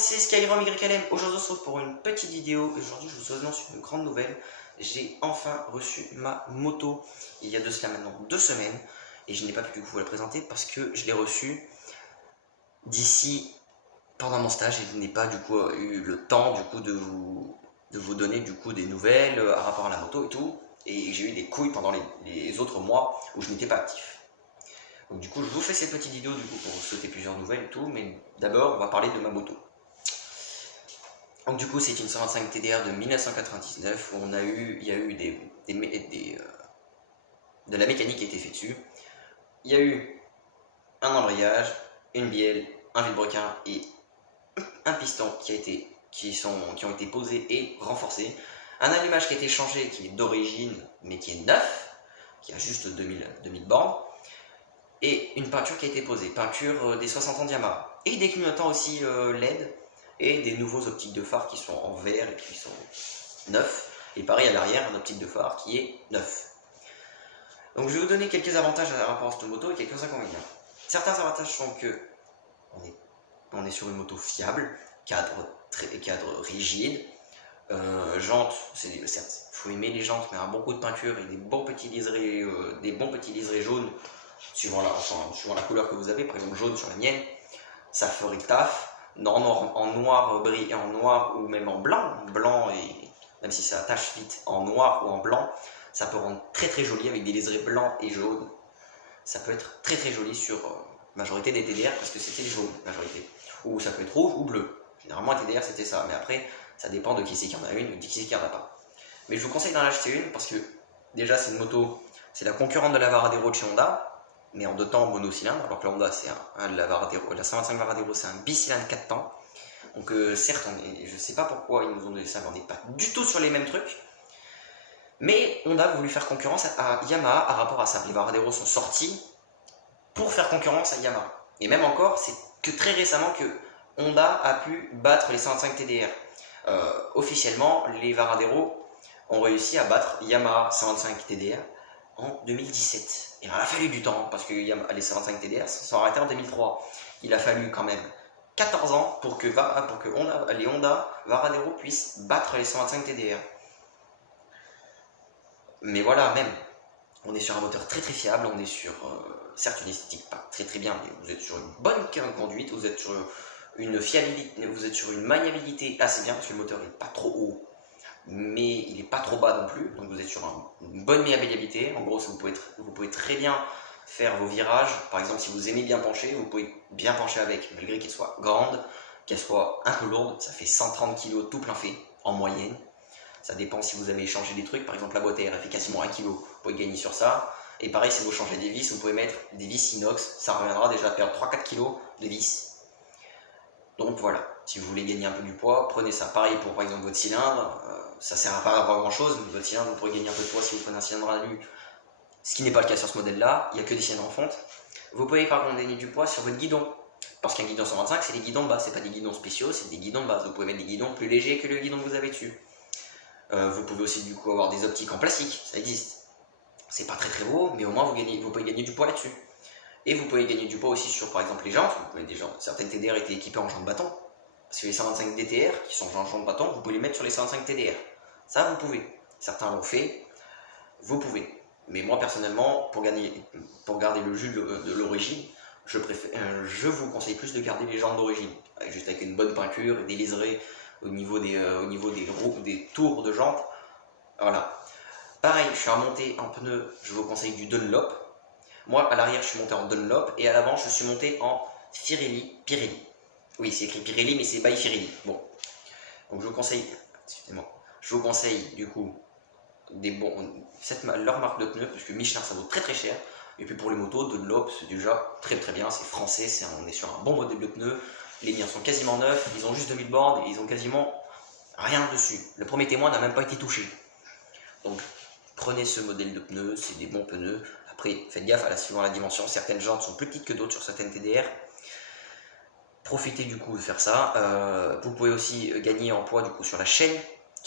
c'est Skyrim YLM. Aujourd'hui, on se retrouve pour une petite vidéo. Aujourd'hui, je vous annonce une grande nouvelle. J'ai enfin reçu ma moto il y a de cela maintenant 2 semaines. Et je n'ai pas pu du coup vous la présenter parce que je l'ai reçue d'ici pendant mon stage et je n'ai pas du coup eu le temps du coup de vous donner du coup des nouvelles à rapport à la moto et tout. Et j'ai eu des couilles pendant les autres mois où je n'étais pas actif. Donc du coup je vous fais cette petite vidéo du coup pour vous souhaiter plusieurs nouvelles et tout, mais d'abord on va parler de ma moto. Donc du coup c'est une 125 TDR de 1999 où il y a eu de la mécanique qui a été faite dessus. Il y a eu un embrayage, une bielle, un vilebrequin et un piston qui ont été posés et renforcés. Un allumage qui a été changé, qui est d'origine mais qui est neuf, qui a juste 2000 bornes. Et une peinture qui a été posée, peinture des 60 ans de Yamaha. Et des clignotants aussi LED et des nouveaux optiques de phare qui sont en verre et puis qui sont neufs. Et pareil à l'arrière, un optique de phare qui est neuf. Donc je vais vous donner quelques avantages à rapport à cette moto et quelques inconvénients. Certains avantages sont que on est sur une moto fiable, cadre rigide, jantes, certes, il faut aimer les jantes, mais un bon coup de peinture et des bons petits liserés jaunes. Suivant la couleur que vous avez, par exemple jaune sur la mienne, ça ferait le taf. En noir ou même en blanc et même si ça attache vite en noir ou en blanc, ça peut rendre très très joli avec des liserés blancs et jaunes. Ça peut être très très joli sur majorité des TDR parce que c'était les jaunes majorité. Ou ça peut être rouge ou bleu. Généralement un TDR c'était ça, mais après ça dépend de qui c'est qui en a une ou de qui c'est qui en a pas. Mais je vous conseille d'en acheter une parce que déjà c'est une moto, c'est la concurrente de la Varadero de chez Honda, mais en 2 temps monocylindre, alors que la Honda c'est la 125 Varadero c'est un bicylindre 4 temps. Donc certes, je sais pas pourquoi ils nous ont donné ça, mais on n'est pas du tout sur les mêmes trucs. Mais Honda a voulu faire concurrence à Yamaha à rapport à ça. Les Varadero sont sortis pour faire concurrence à Yamaha. Et même encore, c'est que très récemment que Honda a pu battre les 125 TDR. Officiellement, les Varadero ont réussi à battre Yamaha 125 TDR en 2017. Il a fallu du temps parce que les 125 TDR se sont arrêtés en 2003. Il a fallu quand même 14 ans pour que les Honda Varadero puissent battre les 125 TDR. Mais voilà, même, on est sur un moteur très très fiable, on est sur, certes une esthétique pas très très bien, mais vous êtes sur une bonne conduite, vous êtes sur une fiabilité, vous êtes sur une maniabilité assez bien parce que le moteur n'est pas trop haut, mais il n'est pas trop bas non plus, donc vous êtes sur une bonne maniabilité. En gros, vous pouvez très bien faire vos virages. Par exemple, si vous aimez bien pencher, vous pouvez bien pencher avec, malgré qu'elle soit grande, qu'elle soit un peu lourde. Ça fait 130 kg tout plein fait en moyenne. Ça dépend si vous avez changé des trucs. Par exemple, la boîte à air elle fait quasiment 1 kg, vous pouvez gagner sur ça. Et pareil, si vous changez des vis, vous pouvez mettre des vis inox, ça reviendra déjà à perdre 3-4 kg de vis. Donc voilà, si vous voulez gagner un peu du poids, prenez ça. Pareil pour par exemple votre cylindre, ça sert à pas à grand chose, mais votre cylindre, vous pourrez gagner un peu de poids si vous prenez un cylindre à nu, ce qui n'est pas le cas sur ce modèle-là, il n'y a que des cylindres en fonte. Vous pouvez par contre gagner du poids sur votre guidon, parce qu'un guidon 125, c'est des guidons de base, c'est pas des guidons spéciaux, c'est des guidons de base. Vous pouvez mettre des guidons plus légers que le guidon que vous avez dessus. Vous pouvez aussi du coup avoir des optiques en plastique, ça existe. C'est pas très très beau, mais au moins vous pouvez gagner du poids là-dessus. Et vous pouvez gagner du poids aussi sur par exemple les jantes. Certaines TDR étaient équipées en jantes bâton. Parce que les 125 DTR qui sont en jantes bâton, vous pouvez les mettre sur les 125 TDR. Ça vous pouvez. Certains l'ont fait, vous pouvez. Mais moi personnellement, pour garder le jus de l'origine, je vous conseille plus de garder les jantes d'origine. Juste avec une bonne peinture et des liserés au niveau des tours de jantes. Voilà. Pareil, je suis remonté en pneu, je vous conseille du Dunlop. Moi, à l'arrière, je suis monté en Dunlop et à l'avant, je suis monté en Pirelli. Oui, c'est écrit Pirelli, mais c'est by Pirelli. Bon. Donc, je vous conseille, du coup, leur marque de pneus, parce que Michelin, ça vaut très très cher. Et puis pour les motos, Dunlop, c'est déjà très très bien, c'est français, on est sur un bon modèle de pneus. Les miens sont quasiment neufs, ils ont juste 2000 bornes et ils ont quasiment rien dessus. Le premier témoin n'a même pas été touché. Donc, prenez ce modèle de pneus, c'est des bons pneus. Après, faites gaffe suivant la dimension, certaines jantes sont plus petites que d'autres sur certaines TDR. Profitez du coup de faire ça. Vous pouvez aussi gagner en poids du coup sur la chaîne,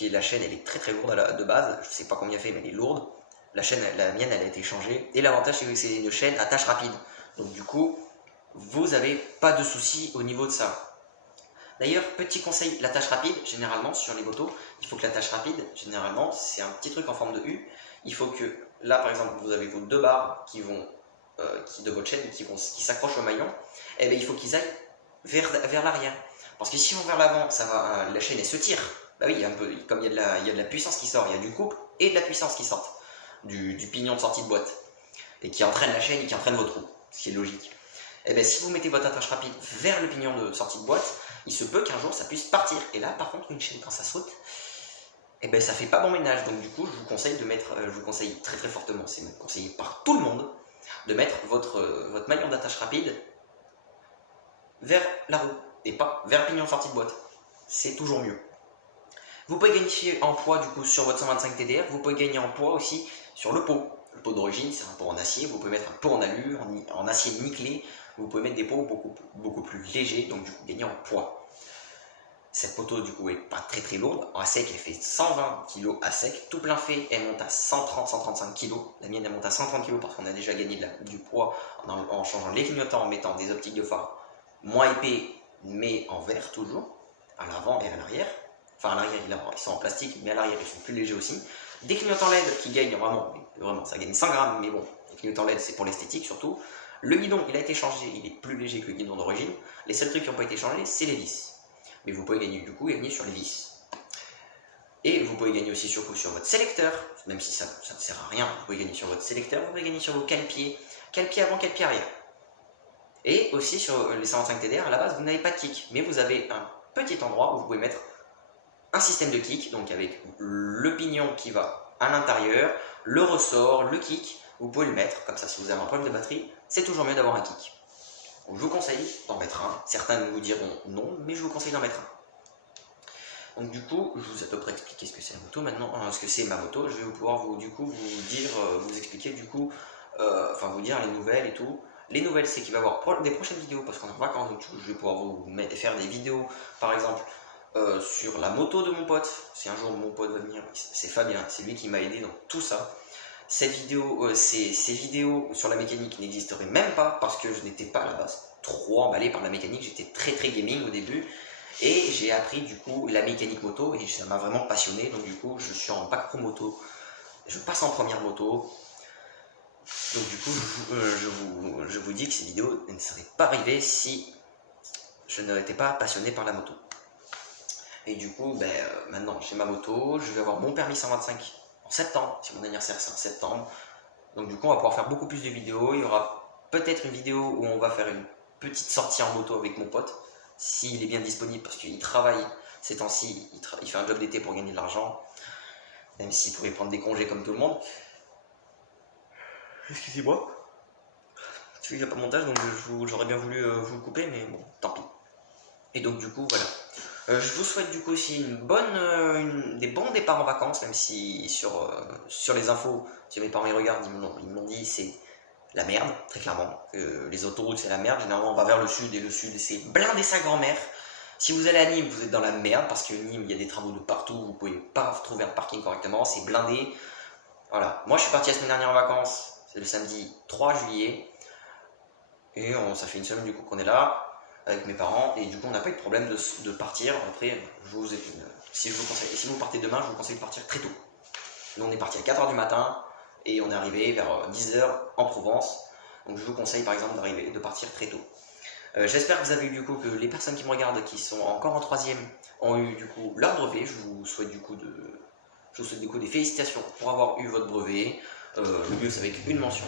la chaîne elle est très très lourde de base, je ne sais pas combien elle fait mais elle est lourde. La mienne elle a été changée et l'avantage c'est que c'est une chaîne à tâche rapide. Donc du coup, vous n'avez pas de soucis au niveau de ça. D'ailleurs, petit conseil, la tâche rapide, généralement sur les motos, il faut que la tâche rapide, généralement, c'est un petit truc en forme de U. Il faut que, là par exemple, vous avez vos deux barres qui vont, de votre chaîne qui s'accrochent au maillon, et bien il faut qu'ils aillent vers l'arrière. Parce que s'ils vont vers l'avant, la chaîne elle se tire. Bah oui, comme il y a de la puissance qui sort, il y a du couple et de la puissance qui sort du pignon de sortie de boîte. Et qui entraîne la chaîne et qui entraîne votre roue, ce qui est logique. Et bien si vous mettez votre attache rapide vers le pignon de sortie de boîte, il se peut qu'un jour ça puisse partir. Et là par contre une chaîne quand ça saute, et ben ça fait pas bon ménage. Donc du coup je vous conseille de mettre, je vous conseille très très fortement, c'est même conseillé par tout le monde, de mettre votre maillon d'attache rapide vers la roue et pas vers le pignon de sortie de boîte. C'est toujours mieux. Vous pouvez gagner en poids du coup sur votre 125 TDR, vous pouvez gagner en poids aussi sur le pot. Le pot d'origine, c'est un pot en acier, vous pouvez mettre un pot en alu, en acier nickelé, vous pouvez mettre des pots beaucoup plus légers, donc du coup gagner en poids. Cette moto du coup est pas très très lourde, à sec elle fait 120 kg à sec, tout plein fait elle monte à 130-135 kg, la mienne elle monte à 130 kg parce qu'on a déjà gagné du poids en changeant les clignotants, en mettant des optiques de phare moins épais mais en verre toujours, à l'avant et à l'arrière. Enfin à l'arrière ils sont en plastique mais à l'arrière ils sont plus légers aussi. Des clignotants LED qui gagnent vraiment ça gagne 100 grammes mais bon, les clignotants LED c'est pour l'esthétique surtout. Le guidon il a été changé, il est plus léger que le guidon d'origine. Les seuls trucs qui n'ont pas été changés c'est les vis. Mais vous pouvez gagner du coup gagner sur les vis. Et vous pouvez gagner aussi sur votre sélecteur, même si ça ne sert à rien, vous pouvez gagner sur votre sélecteur, vous pouvez gagner sur vos cale-pieds avant, cale-pied arrière. Et aussi sur les 125 TDR, à la base vous n'avez pas de kick, mais vous avez un petit endroit où vous pouvez mettre un système de kick, donc avec le pignon qui va à l'intérieur, le ressort, le kick, vous pouvez le mettre, comme ça si vous avez un problème de batterie, c'est toujours mieux d'avoir un kick. Donc, je vous conseille d'en mettre un, certains vous diront non, mais je vous conseille d'en mettre un. Donc du coup, je vous ai à peu près expliqué ce que c'est la moto, maintenant ce que c'est ma moto, je vais pouvoir vous dire, vous expliquer du coup, enfin vous dire les nouvelles et tout. Les nouvelles c'est qu'il va y avoir des prochaines vidéos parce qu'on est en vacances, donc je vais pouvoir vous faire des vidéos par exemple sur la moto de mon pote. Si un jour mon pote va venir, c'est Fabien, c'est lui qui m'a aidé dans tout ça. Ces vidéos sur la mécanique n'existeraient même pas parce que je n'étais pas à la base trop emballé par la mécanique, j'étais très gaming au début et j'ai appris du coup la mécanique moto et ça m'a vraiment passionné, donc du coup je suis en bac pro moto, je passe en première moto, donc du coup je vous dis que ces vidéos ne seraient pas arrivées si je n'étais pas passionné par la moto. Et du coup maintenant j'ai ma moto, je vais avoir mon permis 125 en septembre, si mon anniversaire c'est en septembre, donc du coup on va pouvoir faire beaucoup plus de vidéos. Il y aura peut-être une vidéo où on va faire une petite sortie en moto avec mon pote, s'il est bien disponible parce qu'il travaille ces temps-ci, il fait un job d'été pour gagner de l'argent, même s'il pourrait prendre des congés comme tout le monde. Excusez-moi, il n'y a pas de montage donc j'aurais bien voulu vous le couper mais bon, tant pis. Et donc du coup voilà. Je vous souhaite du coup aussi des bons départs en vacances, même si sur les infos, si mes parents y regardent, ils m'ont dit c'est la merde, très clairement. Les autoroutes c'est la merde, généralement on va vers le sud et le sud c'est blindé sa grand-mère. Si vous allez à Nîmes, vous êtes dans la merde parce que Nîmes il y a des travaux de partout, vous pouvez pas trouver un parking correctement, c'est blindé. Voilà, moi je suis parti la semaine dernière en vacances, c'est le samedi 3 juillet, et ça fait une semaine du coup qu'on est là avec mes parents et du coup on n'a pas eu de problème de partir. Après si vous partez demain je vous conseille de partir très tôt. Nous on est parti à 4h du matin et on est arrivé vers 10h en Provence, donc je vous conseille par exemple de partir très tôt. J'espère que vous avez eu du coup que les personnes qui me regardent qui sont encore en 3e ont eu du coup leur brevet. Je vous souhaite du coup des félicitations pour avoir eu votre brevet. Le mieux c'est avec une mention.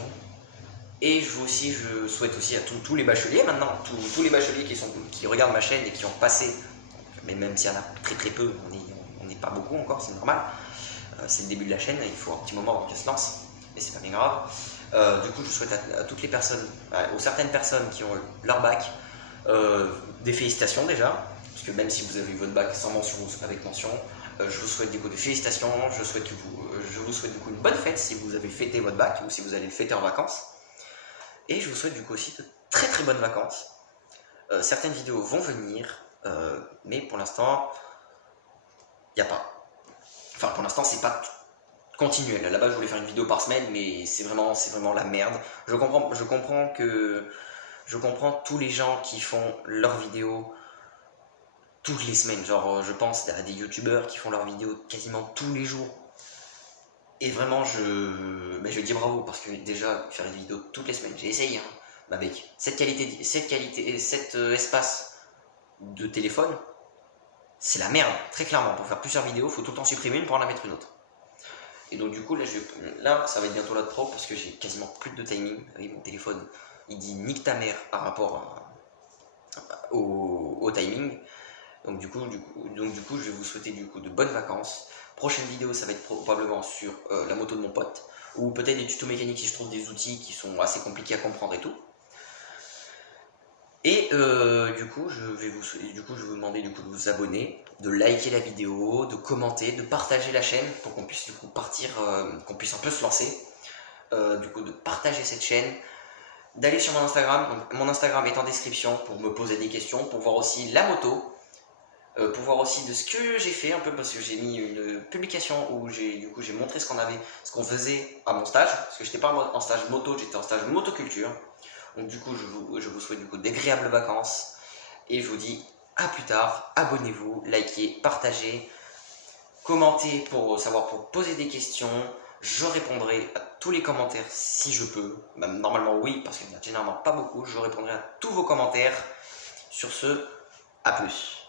Et je souhaite aussi à tous les bacheliers maintenant, tous les bacheliers qui regardent ma chaîne et qui ont passé, mais même s'il y en a très peu, on n'est pas beaucoup encore, c'est normal, c'est le début de la chaîne, il faut un petit moment avant qu'elle se lance, mais c'est pas bien grave. Du coup je souhaite à toutes les personnes, aux certaines personnes qui ont leur bac, des félicitations déjà, parce que même si vous avez eu votre bac sans mention ou avec mention, je vous souhaite du coup des félicitations, je vous souhaite du coup une bonne fête si vous avez fêté votre bac ou si vous allez le fêter en vacances. Et je vous souhaite du coup aussi de très bonnes vacances. Certaines vidéos vont venir, mais pour l'instant, il n'y a pas. Enfin, pour l'instant, c'est pas continuel. Là-bas, je voulais faire une vidéo par semaine, mais c'est vraiment la merde. Je comprends tous les gens qui font leurs vidéos toutes les semaines. Genre, je pense à des youtubeurs qui font leurs vidéos quasiment tous les jours. Et vraiment, je dis bravo parce que déjà, faire une vidéo toutes les semaines, j'ai essayé, hein, avec cette qualité, cet espace de téléphone, c'est la merde, très clairement. Pour faire plusieurs vidéos, il faut tout le temps supprimer une pour en la mettre une autre. Et donc, du coup, là ça va être bientôt la pro parce que j'ai quasiment plus de timing avec mon téléphone. Il dit nique ta mère par rapport au timing. Donc du coup, je vais vous souhaiter de bonnes vacances. Prochaine vidéo, ça va être probablement sur la moto de mon pote, ou peut-être des tutos mécaniques si je trouve des outils qui sont assez compliqués à comprendre et tout. Et je vais vous demander de vous abonner, de liker la vidéo, de commenter, de partager la chaîne pour qu'on puisse qu'on puisse un peu se lancer. De partager cette chaîne, d'aller sur mon Instagram. Donc, mon Instagram est en description pour me poser des questions, pour voir aussi la moto. Pour voir aussi de ce que j'ai fait un peu parce que j'ai mis une publication où j'ai montré ce qu'on faisait à mon stage parce que j'étais pas en stage moto, j'étais en stage motoculture. Donc du coup je vous souhaite d'agréables vacances et je vous dis à plus tard. Abonnez-vous, likez, partagez, commentez pour poser des questions. Je répondrai à tous les commentaires si je peux, même normalement oui parce qu'il n'y en a généralement pas beaucoup. Je répondrai à tous vos commentaires. Sur ce, à plus.